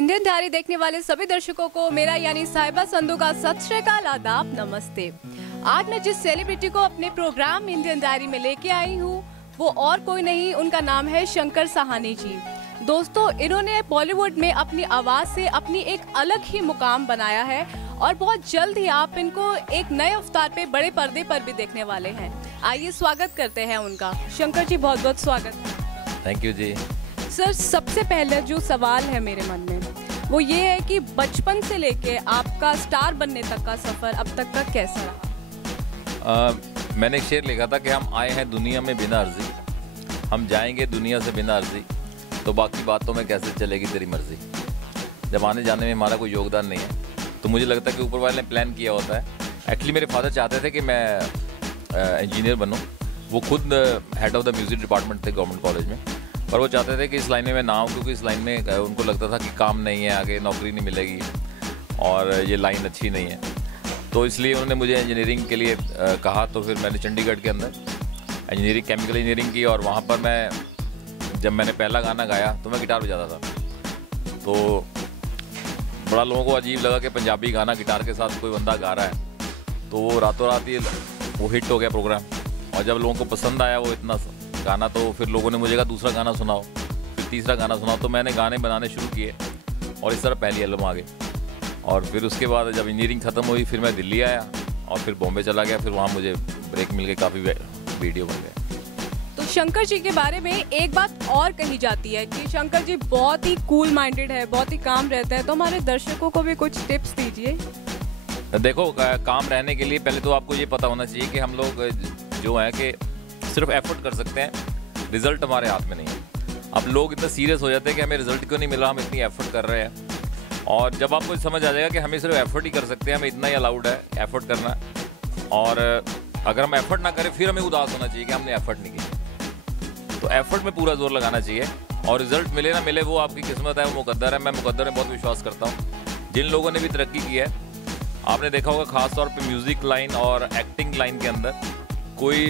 Indian diary देखने वाले सभी दर्शकों को मेरा यानी साहिबा संधू का सत श्री अकाल, आदाब, नमस्ते। आज मैं जिस सेलिब्रिटी को अपने प्रोग्राम इंडियन डायरी में लेके आई हूँ वो और कोई नहीं, उनका नाम है शंकर साहनी जी। दोस्तों, इन्होंने बॉलीवुड में अपनी आवाज़ से अपनी एक अलग ही मुकाम बनाया है और बहुत जल्द ही आप इनको एक नए अवतार पे बड़े पर्दे पर भी देखने वाले हैं। आइए स्वागत करते हैं उनका। शंकर जी, बहुत बहुत स्वागत। Thank you ji. सर, सबसे पहले जो सवाल है मेरे मन में वो ये है कि बचपन से लेके आपका स्टार बनने तक का सफ़र अब तक का कैसा रहा? मैंने एक शेर लिखा था कि हम आए हैं दुनिया में बिना अर्जी, हम जाएंगे दुनिया से बिना अर्जी, तो बाकी बातों में कैसे चलेगी तेरी मर्जी। जब आने जाने में हमारा कोई योगदान नहीं है तो मुझे लगता है कि ऊपर वाले ने प्लान किया होता है। एक्चुअली मेरे फादर चाहते थे कि मैं इंजीनियर बनूं। वो खुद head of the music department थे गवर्नमेंट कॉलेज में, पर वो चाहते थे कि इस लाइन में मैं ना आऊँ, क्योंकि इस लाइन में उनको लगता था कि काम नहीं है, आगे नौकरी नहीं मिलेगी और ये लाइन अच्छी नहीं है। तो इसलिए उन्होंने मुझे इंजीनियरिंग के लिए कहा। तो फिर मैंने चंडीगढ़ के अंदर इंजीनियरिंग, केमिकल इंजीनियरिंग की और वहाँ पर जब मैंने पहला गाना गाया तो मैं गिटार बजाता था। तो बड़ा लोगों को अजीब लगा कि पंजाबी गाना गिटार के साथ कोई बंदा गा रहा है। तो वो रातों रात ही वो हिट हो गया प्रोग्राम, और जब लोगों को पसंद आया वो इतना गाना, तो फिर लोगों ने मुझे कहा दूसरा गाना सुनाओ, फिर तीसरा गाना सुनाओ। तो मैंने गाने बनाने शुरू किए और इस तरह पहली एल्बम आ गई। और फिर उसके बाद जब इंजीनियरिंग ख़त्म हुई फिर मैं दिल्ली आया और फिर बॉम्बे चला गया। फिर वहाँ मुझे ब्रेक मिल गई, काफ़ी वीडियो बन गए। तो शंकर जी के बारे में एक बात और कही जाती है कि शंकर जी बहुत ही कूल माइंडेड है, बहुत ही काम रहते हैं। तो हमारे दर्शकों को भी कुछ टिप्स दीजिए। देखो, काम रहने के लिए पहले तो आपको ये पता होना चाहिए कि हम लोग जो है कि सिर्फ एफर्ट कर सकते हैं, रिजल्ट हमारे हाथ में नहीं है। अब लोग इतना सीरियस हो जाते हैं कि हमें रिजल्ट क्यों नहीं मिल रहा, हम इतनी एफर्ट कर रहे हैं। और जब आपको समझ आ जाएगा कि हमें सिर्फ एफर्ट ही कर सकते हैं, हमें इतना ही अलाउड है एफर्ट करना, और अगर हम एफर्ट ना करें फिर हमें उदास होना चाहिए कि हमने एफर्ट नहीं की। तो एफर्ट में पूरा जोर लगाना चाहिए, और रिजल्ट मिले ना मिले वो आपकी किस्मत है, वो मुकद्दर है। मैं मुकद्दर में बहुत विश्वास करता हूँ। जिन लोगों ने भी तरक्की की है, आपने देखा होगा ख़ास तौर पे म्यूज़िक लाइन और एक्टिंग लाइन के अंदर कोई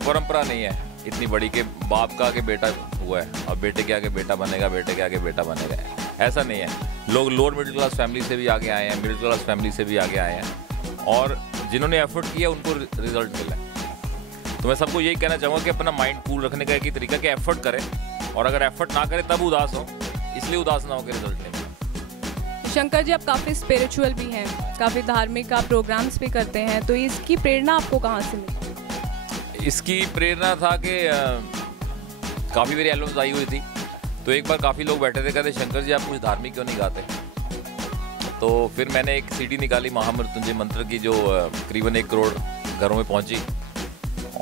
परंपरा नहीं है इतनी बड़ी कि बाप का आगे बेटा हुआ है और बेटे के आगे बेटा बनेगा, बेटे के आगे बेटा बनेगा। ऐसा नहीं है। लोग लोअर मिडिल क्लास फैमिली से भी आगे आए हैं, मिडिल क्लास फैमिली से भी आगे आए हैं, और जिन्होंने एफर्ट किया उनको रिजल्ट मिला है। तो मैं सबको यही कहना चाहूँगा कि अपना माइंड कूल रखने का एक ही तरीका कि एफर्ट करें, और अगर एफर्ट ना करें तब उदास हो, इसलिए उदास ना हो कि रिजल्ट नहीं मिला। शंकर जी, आप काफ़ी स्पिरिचुअल भी हैं, काफ़ी धार्मिक, आप प्रोग्राम्स भी करते हैं, तो इसकी प्रेरणा आपको कहाँ से मिली? इसकी प्रेरणा था कि काफ़ी मेरी एल्बम्स आई हुई थी, तो एक बार काफ़ी लोग बैठे थे, कहते शंकर जी आप कुछ धार्मिक क्यों नहीं गाते। तो फिर मैंने एक सीडी निकाली महामृत्युंजय मंत्र की, जो करीबन 1 करोड़ घरों में पहुंची,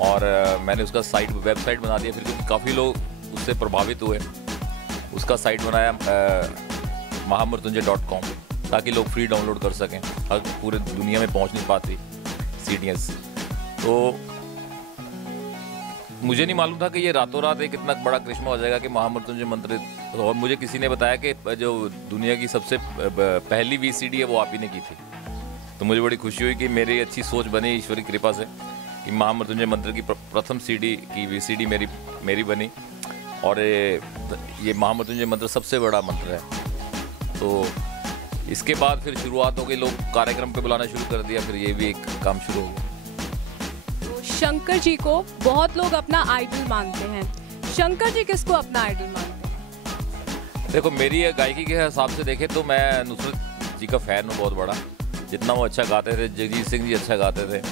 और मैंने उसका वेबसाइट बना दिया। फिर काफ़ी लोग उससे प्रभावित हुए, उसका साइट बनाया महामृत्युंजय.com, ताकि लोग फ्री डाउनलोड कर सकें। पूरे दुनिया में पहुंच नहीं पाती सीडीएस। तो मुझे नहीं मालूम था कि ये रातों रात एक इतना बड़ा करिश्मा हो जाएगा कि महामृत्युंजय मंत्र। और मुझे किसी ने बताया कि जो दुनिया की सबसे पहली VCD है वो आप ही ने की थी। तो मुझे बड़ी खुशी हुई कि मेरी अच्छी सोच बनी ईश्वर की कृपा से कि महामृत्युंजय मंत्र की प्रथम CD की VCD मेरी बनी, और ये महामृत्युंजय मंत्र सबसे बड़ा मंत्र है। तो इसके बाद फिर शुरुआत हो गई, लोग कार्यक्रम पे बुलाना शुरू कर दिया, फिर ये भी एक काम शुरू हो गया। शंकर जी को बहुत लोग अपना आइडल मानते हैं। शंकर जी किसको अपना आइडल मानते हैं? देखो, मेरी गायकी के हिसाब से देखें तो मैं नुसरत जी का फ़ैन हूँ बहुत बड़ा। जितना वो अच्छा गाते थे, जगजीत सिंह जी अच्छा गाते थे,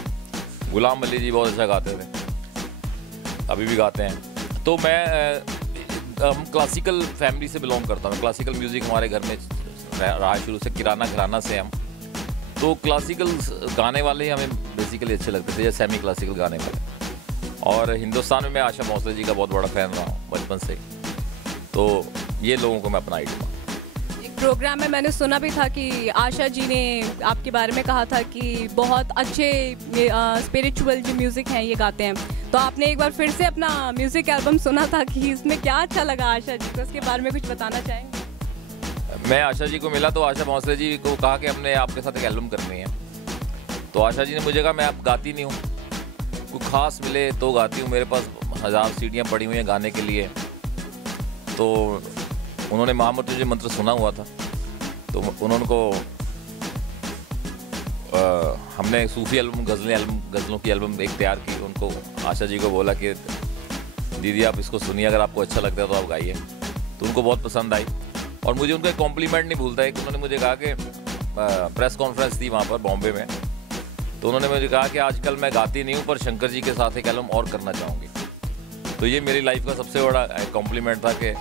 गुलाम अली जी बहुत अच्छा गाते थे, अभी भी गाते हैं। तो हम क्लासिकल फैमिली से बिलोंग करता हूँ। क्लासिकल म्यूज़िक हमारे घर में रहा शुरू से, किराना घराना से हम। तो क्लासिकल गाने वाले ही हमें बेसिकली अच्छे लगते थे, या सेमी क्लासिकल गाने वाले। और हिंदुस्तान में मैं आशा भोसले जी का बहुत बड़ा फ़ैन रहा हूँ बचपन से। तो ये लोगों को मैं अपना आइडल मानता हूँ। एक प्रोग्राम में मैंने सुना भी था कि आशा जी ने आपके बारे में कहा था कि बहुत अच्छे स्पिरिचुअल जो म्यूज़िक हैं ये गाते हैं। तो आपने एक बार फिर से अपना म्यूज़िक एल्बम सुना था कि इसमें क्या अच्छा लगा आशा जी को, उसके बारे में कुछ बताना चाहेंगे? मैं आशा जी को मिला तो आशा भोसले जी को कहा कि हमने आपके साथ एक एल्बम करनी है। तो आशा जी ने मुझे कहा मैं आप गाती नहीं हूँ, कुछ खास मिले तो गाती हूँ, मेरे पास 1000 सीडियाँ पड़ी हुई हैं गाने के लिए। तो उन्होंने महामृत्युंजय मंत्र सुना हुआ था, तो उन्होंने को हमने सूफी गज़लों की एल्बम एक तैयार की। उनको आशा जी को बोला कि दीदी आप इसको सुनिए, अगर आपको अच्छा लगता है तो आप गाइए। तो उनको बहुत पसंद आई और मुझे उनका एक कॉम्प्लीमेंट नहीं भूलता है कि उन्होंने मुझे कहा कि प्रेस कॉन्फ्रेंस थी वहाँ पर बॉम्बे में, तो उन्होंने मुझे कहा कि आजकल मैं गाती नहीं हूँ पर शंकर जी के साथ एक एल्बम और करना चाहूँगी। तो ये मेरी लाइफ का सबसे बड़ा कॉम्प्लीमेंट था कि,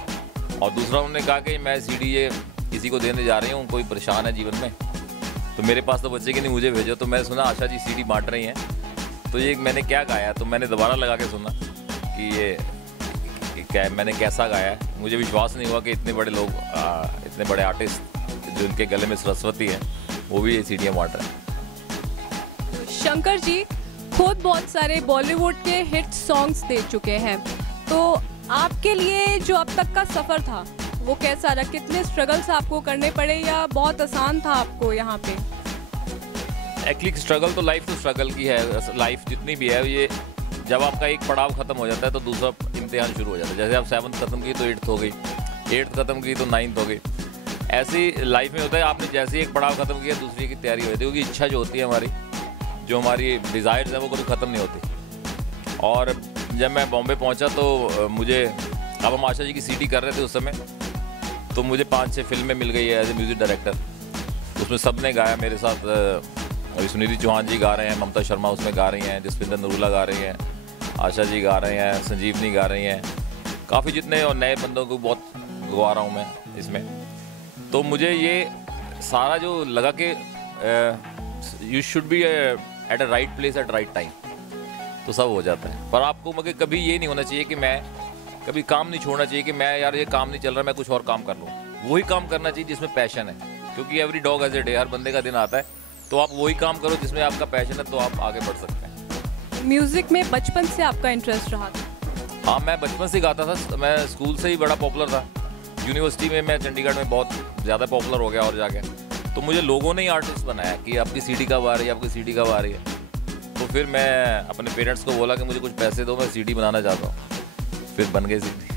और दूसरा उन्होंने कहा कि मैं सीडी ये किसी को देने जा रही हूँ, कोई परेशान है जीवन में, तो मेरे पास तो बच्चे की नहीं, मुझे भेजो। तो मैं सुना आशा जी सीडी बांट रही हैं, तो ये मैंने क्या गाया, तो मैंने दोबारा लगा के सुना कि ये क्या मैंने कैसा गाया है। मुझे विश्वास नहीं हुआ कि इतने बड़े लोग, इतने बड़े आर्टिस्ट जिनके गले में सरस्वती है, वो भी ये सीडियाँ बांट रहे हैं। शंकर जी खुद बहुत सारे बॉलीवुड के हिट सॉन्ग्स दे चुके हैं, तो आपके लिए जो अब तक का सफ़र था वो कैसा रहा? कितने स्ट्रगल्स आपको करने पड़े या बहुत आसान था आपको यहाँ पे? एक्चुअली स्ट्रगल तो लाइफ तो स्ट्रगल की है, लाइफ जितनी भी है। ये जब आपका एक पड़ाव ख़त्म हो जाता है तो दूसरा इम्तिहान शुरू हो जाता है। जैसे आप 7th ख़त्म की तो 8th हो गई, 8th ख़त्म की तो 9th हो गई। ऐसी लाइफ में होता है, आपने जैसे एक पड़ाव ख़त्म किया दूसरी की तैयारी होती है, क्योंकि इच्छा जो होती है हमारी, जो हमारी डिज़ायर्स है वो कभी ख़त्म नहीं होती। और जब मैं बॉम्बे पहुंचा तो मुझे, अब हम आशा जी की सीडी कर रहे थे उस समय, तो मुझे 5-6 फिल्में मिल गई है एज ए म्यूज़िक डायरेक्टर। उसमें सब ने गाया मेरे साथ। अभी सुनिधि चौहान जी गा रहे हैं, ममता शर्मा उसमें गा रही हैं, जसविंदर नरूला गा रही हैं, आशा जी गा रहे हैं, संजीवनी गा रही हैं, काफ़ी जितने और नए बंदों को बहुत गवा रहा हूँ मैं इसमें। तो मुझे ये सारा जो लगा कि you should be at a right place at right time, तो सब हो जाता है। पर आपको मगर कभी ये नहीं होना चाहिए कि मैं कभी काम नहीं छोड़ना चाहिए कि मैं यार ये काम नहीं चल रहा, मैं कुछ और काम कर लूँ। वही काम करना चाहिए जिसमें पैशन है, क्योंकि every dog has a day, हर बंदे का दिन आता है। तो आप वही काम करो जिसमें आपका पैशन है, तो आप आगे बढ़ सकते हैं। म्यूज़िक में बचपन से आपका इंटरेस्ट रहा था? हाँ, मैं बचपन से गाता था। मैं स्कूल से ही बड़ा पॉपुलर था। यूनिवर्सिटी में मैं चंडीगढ़ में बहुत ज़्यादा पॉपुलर हो गया और जाके, तो मुझे लोगों ने ही आर्टिस्ट बनाया कि आपकी सीडी कब आ रही है, आपकी सीडी कब आ रही है। तो फिर मैं अपने पेरेंट्स को बोला कि मुझे कुछ पैसे दो, मैं सीडी बनाना चाहता हूँ। फिर बन गई सीडी।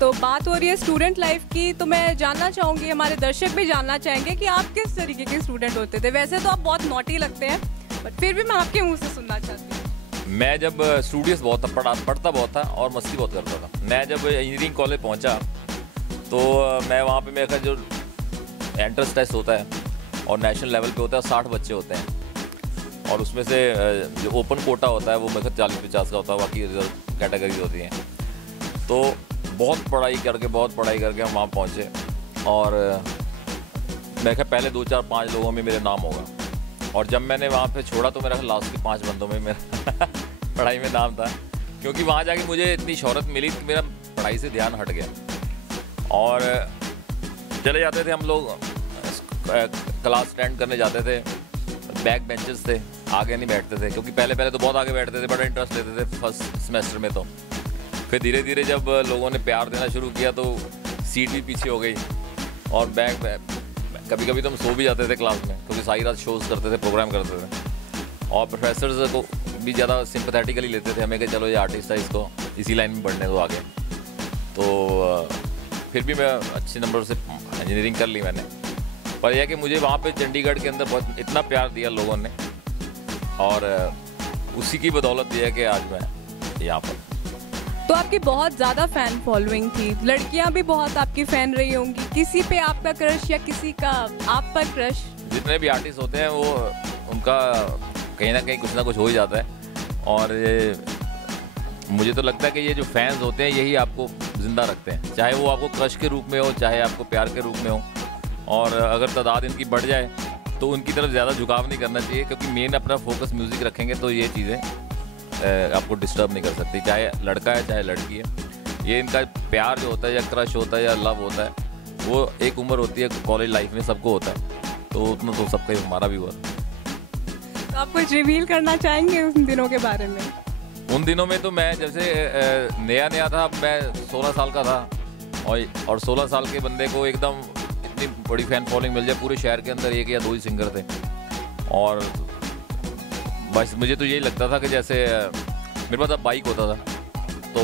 तो बात हो रही है स्टूडेंट लाइफ की, तो मैं जानना चाहूँगी, हमारे दर्शक भी जानना चाहेंगे कि आप किस तरीके के स्टूडेंट होते थे। वैसे तो आप बहुत नॉटी लगते हैं, बट फिर भी मैं आपके मुँह से सुनना चाहती हूँ। मैं जब स्टूडियस बहुत था, पढ़ता बहुत था और मस्ती बहुत करता था। मैं जब इंजीनियरिंग कॉलेज पहुँचा तो मैं वहाँ पे मेरा जो एंट्रेंस टेस्ट होता है और नेशनल लेवल पे होता है, 60 बच्चे होते हैं, और उसमें से जो ओपन कोटा होता है वो मेरे 40-50 का होता है, बाकी रिजर्व कैटेगरी होती हैं। तो बहुत पढ़ाई करके हम वहाँ पहुँचे, और मैं क्या पहले 2, 4, 5 लोगों में मेरे नाम होगा। और जब मैंने वहाँ पे छोड़ा तो मेरा लास्ट के 5 बंदों में मेरा पढ़ाई में नाम था, क्योंकि वहाँ जाके मुझे इतनी शोहरत मिली कि मेरा पढ़ाई से ध्यान हट गया। और चले जाते थे हम लोग, क्लास अटेंड करने जाते थे, बैक बेंचेस थे, आगे नहीं बैठते थे, क्योंकि पहले तो बहुत आगे बैठते थे, बड़ा इंटरेस्ट लेते थे फर्स्ट सेमेस्टर में। तो फिर धीरे धीरे जब लोगों ने प्यार देना शुरू किया तो सीट भी पीछे हो गई, और कभी कभी तो हम सो भी जाते थे क्लास में, क्योंकि सारी रात शोज़ करते थे, प्रोग्राम करते थे। और प्रोफेसर्स को भी ज़्यादा सिंपैथेटिकली लेते थे हमें कि चलो ये आर्टिस्ट है, इसको इसी लाइन में बढ़ने दो आगे। तो फिर भी मैं अच्छे नंबर से इंजीनियरिंग कर ली मैंने। पर यह कि मुझे वहाँ पे चंडीगढ़ के अंदर बहुत इतना प्यार दिया लोगों ने, और उसी की बदौलत ये है कि आज मैं यहाँ पर। तो आपकी बहुत ज़्यादा फ़ैन फॉलोइंग थी, लड़कियाँ भी बहुत आपकी फ़ैन रही होंगी। किसी पे आपका क्रश या किसी का आप पर क्रश? जितने भी आर्टिस्ट होते हैं वो उनका कहीं ना कुछ हो ही जाता है। और ये मुझे तो लगता है कि ये जो फैंस होते हैं यही आपको ज़िंदा रखते हैं, चाहे वो आपको क्रश के रूप में हो, चाहे आपको प्यार के रूप में हो। और अगर तादाद इनकी बढ़ जाए तो उनकी तरफ ज़्यादा झुकाव नहीं करना चाहिए, क्योंकि मेन अपना फोकस म्यूज़िक रखेंगे तो ये चीज़ें आपको डिस्टर्ब नहीं कर सकती, चाहे लड़का है चाहे लड़की है। ये इनका प्यार जो होता है या क्रश होता है या लव होता है, वो एक उम्र होती है, कॉलेज लाइफ में सबको होता है, तो उतना तो सबका ही हमारा भी हुआ। तो आप कुछ रिवील करना चाहेंगे उन दिनों के बारे में? उन दिनों में तो मैं जैसे नया था, मैं 16 साल का था, और 16 साल के बंदे को एकदम इतनी बड़ी फ़ैन फॉलोइंग मिल जाए, पूरे शहर के अंदर 1 या 2 ही सिंगर थे। और बस मुझे तो यही लगता था कि जैसे मेरे पास अब बाइक होता था तो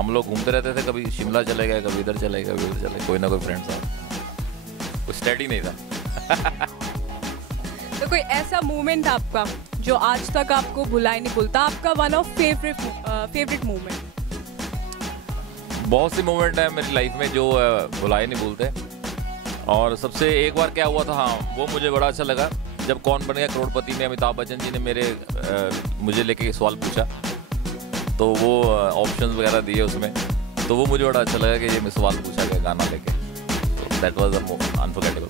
हम लोग घूमते रहते थे, कभी शिमला चले गए, कभी इधर चले गए, कभी उधर चले गए, कोई ना कोई फ्रेंड साथ, कुछ स्टडी नहीं था। तो कोई ऐसा मोमेंट आपका जो आज तक आपको भुला ही नहीं भूलता, आपका वन ऑफ फेवरेट मोमेंट? बहुत सी मोमेंट है मेरी लाइफ में जो भुलाए नहीं भूलते। और सबसे एक बार क्या हुआ था, हाँ वो मुझे बड़ा अच्छा लगा, जब कौन बन गया करोड़पति में अमिताभ बच्चन जी ने मुझे लेके सवाल पूछा, तो वो ऑप्शंस वगैरह दिए उसमें, तो वो मुझे बड़ा अच्छा लगा कि ये मैं सवाल पूछा गया गाना लेके, तो दैट वाज अनफॉरगेटेबल।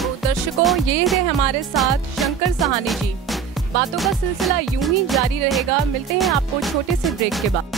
तो दर्शकों, ये थे हमारे साथ शंकर सहानी जी। बातों का सिलसिला यूं ही जारी रहेगा। मिलते हैं आपको छोटे से ब्रेक के बाद।